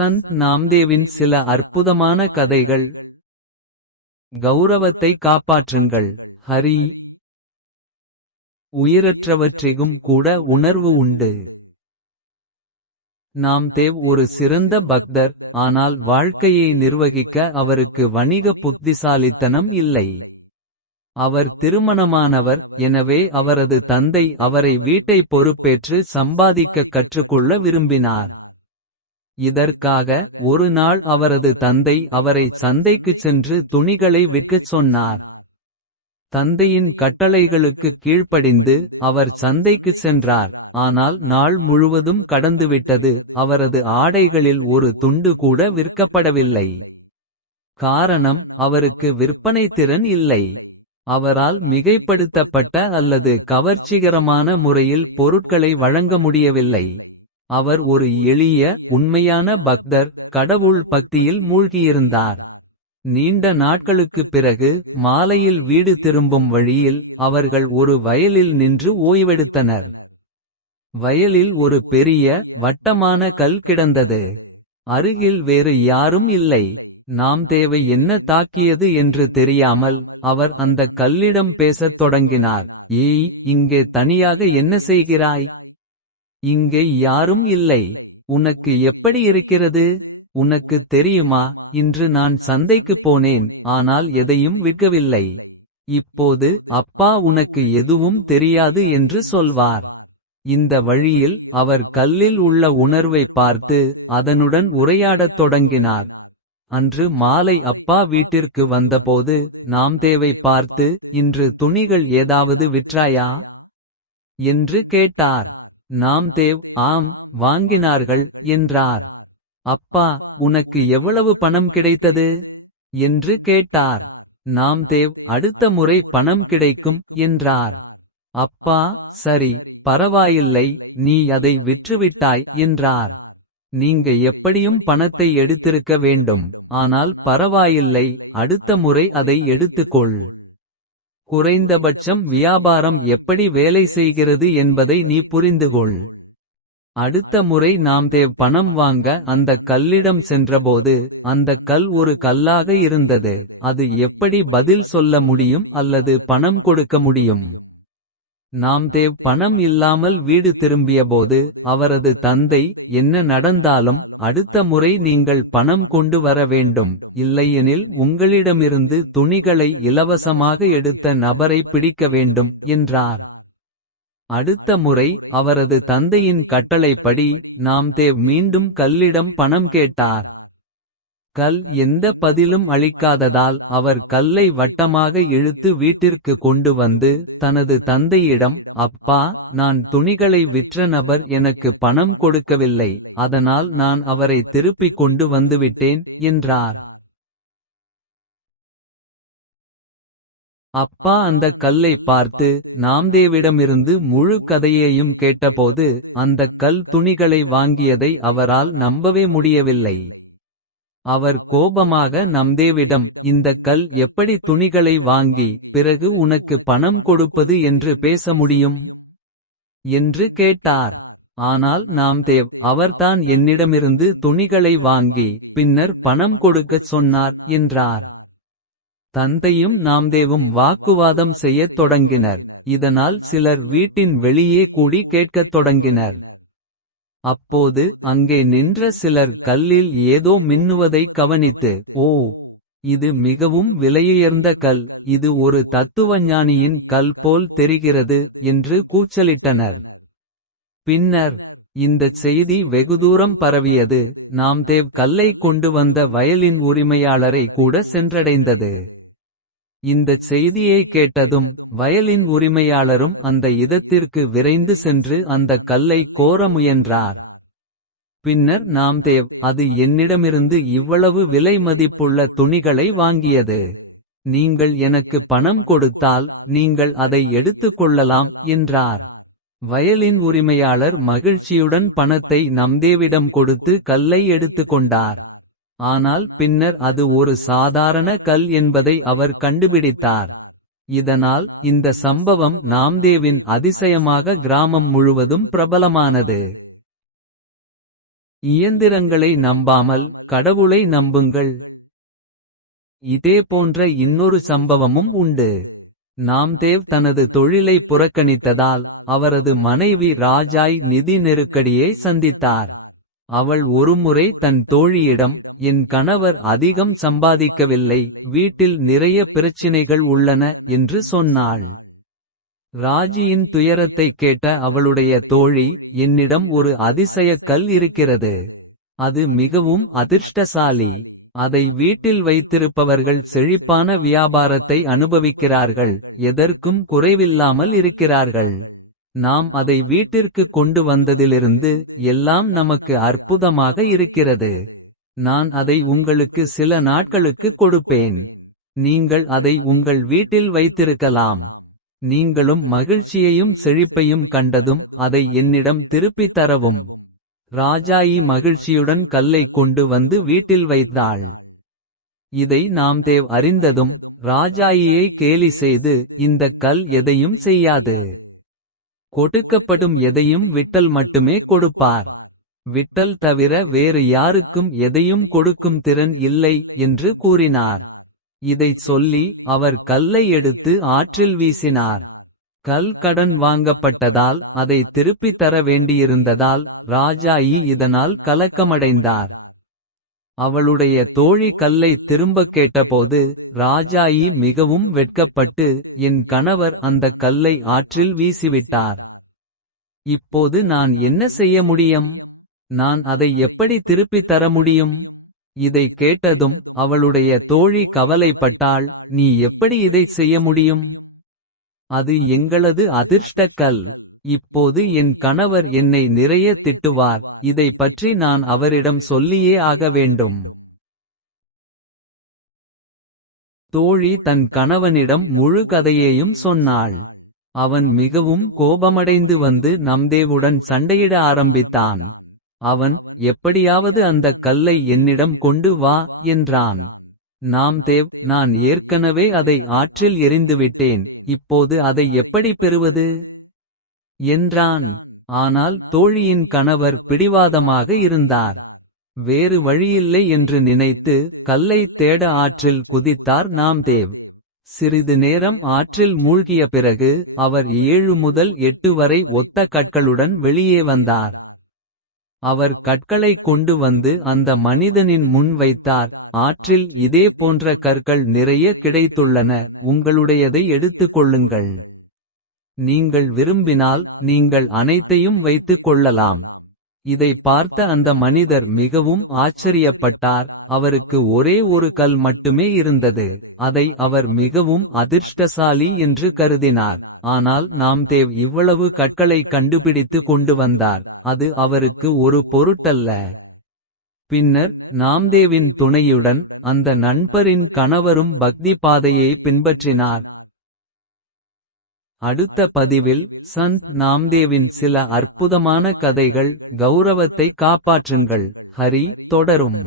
சந்த் நாம்தேவின் சில அற்புதமான கதைகள். கௌரவத்தை காப்பாற்றுங்கள். ஹரி. உயிரற்றவற்றிகும் கூட உணர்வு உண்டு. நாம்தேவ் ஒரு சிறந்த பக்தர் ஆனால் வாழ்க்கையை நிர்வகிக்க அவருக்கு வணிக புத்திசாலித்தனம் இல்லை. அவர் திருமணமானவர் எனவே அவரது தந்தை அவரை வீட்டை பொறுப்பேற்று சம்பாதிக்க கற்றுக்கொள்ள விரும்பினார். இதற்காக ஒரு நாள் அவரது தந்தை அவரை சந்தைக்குச் சென்று துணிகளை விற்கச் சொன்னார். தந்தையின் கட்டளைகளுக்குக் கீழ்ப்படிந்து அவர் சந்தைக்குச் சென்றார். ஆனால் நாள் முழுவதும் கடந்துவிட்டது. அவரது ஆடைகளில் ஒரு துண்டு கூட விற்கப்படவில்லை. காரணம் அவருக்கு விற்பனை திறன் இல்லை. அவரால் மிகைப்படுத்தப்பட்ட அல்லது கவர்ச்சிகரமான முறையில் பொருட்களை வழங்க முடியவில்லை. அவர் ஒரு எளிய உண்மையான பக்தர் கடவுள் பக்தியில் மூழ்கியிருந்தார். நீண்ட நாட்களுக்குப் பிறகு மாலையில் வீடு திரும்பும் வழியில் அவர்கள் ஒரு வயலில் நின்று ஓய்வெடுத்தனர். வயலில் ஒரு பெரிய வட்டமான கல் கிடந்தது. அருகில் வேறு யாரும் இல்லை. நாம் தேவை என்ன தாக்கியது என்று தெரியாமல் அவர் அந்த கல்லிடம் பேசத் தொடங்கினார். ஏய் இங்கே தனியாக என்ன செய்கிறாய்? இங்கே யாரும் இல்லை. உனக்கு எப்படி இருக்கிறது? உனக்கு தெரியுமா? இன்று நான் சந்தைக்குப் போனேன் ஆனால் எதையும் விற்கவில்லை. இப்போது அப்பா உனக்கு எதுவும் தெரியாது என்று சொல்வார். இந்த வழியில் அவர் கல்லில் உள்ள உணர்வை பார்த்து அதனுடன் உரையாடத் தொடங்கினார். அன்று மாலை அப்பா வீட்டிற்கு வந்தபோது நாம் தேவை பார்த்து இன்று துணிகள் ஏதாவது விற்றாயா? என்று கேட்டார். நாம் தேவ் ஆம் வாங்கினார்கள் என்றார். அப்பா உனக்கு எவ்வளவு பணம் கிடைத்தது? என்று கேட்டார். நாம் தேவ் அடுத்த முறை பணம் கிடைக்கும் என்றார். அப்பா சரி பரவாயில்லை நீ அதை விற்றுவிட்டாய் என்றார். நீங்க எப்படியும் பணத்தை எடுத்திருக்க வேண்டும் ஆனால் பரவாயில்லை அடுத்த முறை அதை எடுத்துக்கொள். குறைந்தபட்சம் வியாபாரம் எப்படி வேலை செய்கிறது என்பதை நீ புரிந்துகொள். அடுத்த முறை நாம் தேவ் பணம் வாங்க அந்த கல்லிடம் சென்றபோது அந்த கல் ஒரு கல்லாக இருந்தது. அது எப்படி பதில் சொல்ல முடியும் அல்லது பணம் கொடுக்க முடியும்? நாம் தேவ் பணம் இல்லாமல் வீடு திரும்பியபோது அவரது தந்தை என்ன நடந்தாலும் அடுத்த முறை நீங்கள் பணம் கொண்டு வர வேண்டும். இல்லையெனில் உங்களிடமிருந்து துணிகளை இலவசமாக எடுத்த நபரை பிடிக்க வேண்டும் என்றார். அடுத்த முறை அவரது தந்தையின் கட்டளைப்படி நாம் தேவ் மீண்டும் கல்லிடம் பணம் கேட்டார். கல் எந்த பதிலும் அளிக்காததால் அவர் கல்லை வட்டமாக இழுத்து வீட்டிற்கு கொண்டு வந்து தனது தந்தையிடம் அப்பா நான் துணிகளை விற்ற நபர் எனக்கு பணம் கொடுக்கவில்லை அதனால் நான் அவரை திருப்பிக் கொண்டு வந்துவிட்டேன் என்றார். அப்பா அந்த கல்லை பார்த்து நாம்தேவிடமிருந்து முழு கதையையும் கேட்டபோது அந்தக் கல் துணிகளை வாங்கியதை அவரால் நம்பவே முடியவில்லை. அவர் கோபமாக நம்தேவிடம் இந்தக் கல் எப்படி துணிகளை வாங்கி பிறகு உனக்கு பணம் கொடுப்பது என்று பேச முடியும் என்று கேட்டார். ஆனால் நாம்தேவ் அவர்தான் என்னிடமிருந்து துணிகளை வாங்கி பின்னர் பணம் கொடுக்கச் சொன்னார் என்றார். தந்தையும் நாம்தேவும் வாக்குவாதம் செய்யத் தொடங்கினர். இதனால் சிலர் வீட்டின் வெளியே கூடி கேட்கத் தொடங்கினர். அப்போது அங்கே நின்ற சிலர் கல்லில் ஏதோ மின்னுவதைக் கவனித்து ஓ இது மிகவும் விலையுயர்ந்த கல் இது ஒரு தத்துவஞானியின் கல் போல் தெரிகிறது என்று கூச்சலிட்டனர். பின்னர் இந்தச் செய்தி வெகுதூரம் பரவியது. நாம் தேவ் கல்லை கொண்டு வந்த வயலின் உரிமையாளரை கூட சென்றடைந்தது. இந்தச் செய்தியை கேட்டதும் வயலின் உரிமையாளரும் அந்த இதத்திற்கு விரைந்து சென்று அந்த கல்லை கோர முயன்றார். பின்னர் நாம்தேவ் அது என்னிடமிருந்து இவ்வளவு விலை மதிப்புள்ள துணிகளை வாங்கியது. நீங்கள் எனக்கு பணம் கொடுத்தால் நீங்கள் அதை எடுத்துக் கொள்ளலாம் என்றார். வயலின் உரிமையாளர் மகிழ்ச்சியுடன் பணத்தை நம்தேவிடம் கொடுத்து கல்லை எடுத்துக்கொண்டார் ஆனால் பின்னர் அது ஒரு சாதாரண கல் என்பதை அவர் கண்டுபிடித்தார் இதனால் இந்த சம்பவம் நாம்தேவின் அதிசயமாக கிராமம் முழுவதும் பிரபலமானது இயந்திரங்களை நம்பாமல் கடவுளை நம்புங்கள். இதேபோன்ற இன்னொரு சம்பவமும் உண்டு. நாம்தேவ் தனது தொழிலை புறக்கணித்ததால். அவரது மனைவி ராஜாய் நிதி நெருக்கடியை சந்தித்தார். அவள் ஒருமுறை தன் தோழியிடம் என் கணவர் அதிகம் சம்பாதிக்கவில்லை. வீட்டில் நிறைய பிரச்சினைகள் உள்ளன என்று சொன்னாள். ராஜியின் துயரத்தைக் கேட்ட அவளுடைய தோழி. என்னிடம் ஒரு அதிசயக் கல் இருக்கிறது. அது மிகவும் அதிர்ஷ்டசாலி. அதை வீட்டில் வைத்திருப்பவர்கள் செழிப்பான வியாபாரத்தை அனுபவிக்கிறார்கள். எதற்கும் குறைவில்லாமல் இருக்கிறார்கள். நாம் அதை வீட்டிற்கு கொண்டு வந்ததிலிருந்து. எல்லாம் நமக்கு அற்புதமாக இருக்கிறது. நான் அதை உங்களுக்கு சில நாட்களுக்கு கொடுப்பேன். நீங்கள் அதை உங்கள் வீட்டில் வைத்திருக்கலாம். நீங்களும் மகிழ்ச்சியையும் செழிப்பையும் கண்டதும். அதை என்னிடம் திருப்பித் தரவும். ராஜாயி மகிழ்ச்சியுடன் கல்லை கொண்டு வந்து வீட்டில் வைத்தாள். இதை நாம் தேவ் அறிந்ததும் ராஜாயியை கேலி செய்து. இந்தக் கல் எதையும் செய்யாது. கொடுக்கப்படும் எதையும் விட்டல் மட்டுமே கொடுப்பார். விட்டல் தவிர வேறு யாருக்கும் எதையும் கொடுக்கும் திறன் இல்லை. என்று கூறினார். இதைச் சொல்லி அவர் கல்லை எடுத்து ஆற்றில் வீசினார். கல் கடன் வாங்கப்பட்டதால் அதை திருப்பித் தர வேண்டியிருந்ததால். ராஜாயி இதனால் கலக்கமடைந்தார். அவளுடைய தோழி கல்லை திரும்பக் கேட்டபோது. ராஜாயி மிகவும் வெட்கப்பட்டு என் கணவர் அந்தக் கல்லை ஆற்றில் வீசிவிட்டார். இப்போது நான் என்ன செய்ய முடியும். நான் அதை எப்படி திருப்பித் தர முடியும். இதை கேட்டதும் அவளுடைய தோழி கவலைப்பட்டாள். நீ எப்படி இதைச் செய்ய முடியும். அது எங்களது அதிர்ஷ்டக் கல். இப்போது என் கணவர் என்னை நிறைய திட்டுவார். இதை பற்றி நான் அவரிடம் சொல்லியே ஆக வேண்டும். தோழி தன் கணவனிடம் முழு கதையையும் சொன்னாள். அவன் மிகவும் கோபமடைந்து வந்து நம்தேவுடன் சண்டையிட ஆரம்பித்தான். அவன் எப்படியாவது அந்தக் கல்லை என்னிடம் கொண்டு வா என்றான். நாம்தேவ் நான் ஏற்கனவே அதை ஆற்றில் எரிந்துவிட்டேன் இப்போது அதை எப்படி பெறுவது. என்றான் ஆனால் தோழியின் கணவர் பிடிவாதமாக இருந்தார். வேறு வழியில்லை என்று நினைத்து கல்லைத் தேட ஆற்றில் குதித்தார் நாம்தேவ். சிறிது நேரம் ஆற்றில் மூழ்கிய பிறகு அவர் ஏழு முதல் எட்டு வரை ஒத்த கற்களுடன் வெளியே வந்தார். அவர் கற்களைக் கொண்டு வந்து அந்த மனிதனின் முன் வைத்தார். ஆற்றில் இதே போன்ற கற்கள் நிறைய கிடைத்துள்ளன. உங்களுடையதை எடுத்துக் கொள்ளுங்கள். நீங்கள் விரும்பினால் நீங்கள் அனைத்தையும் வைத்துக் கொள்ளலாம். இதை பார்த்த அந்த மனிதர் மிகவும் ஆச்சரியப்பட்டார். அவருக்கு ஒரே ஒரு கல் மட்டுமே இருந்தது. அதை அவர் மிகவும் அதிர்ஷ்டசாலி என்று கருதினார். ஆனால் நாம்தேவ் இவ்வளவு கற்களைக் கண்டுபிடித்து கொண்டு வந்தார். அது அவருக்கு ஒரு பொருட்டல்ல. பின்னர் நாம்தேவின் துணையுடன் அந்த நண்பரின் கணவரும் பக்தி பாதையை பின்பற்றினார். அடுத்த பதிவில் சந்த் நாம்தேவின் சில அற்புதமான கதைகள். கௌரவத்தை காப்பாற்றுங்கள் ஹரி தொடரும்.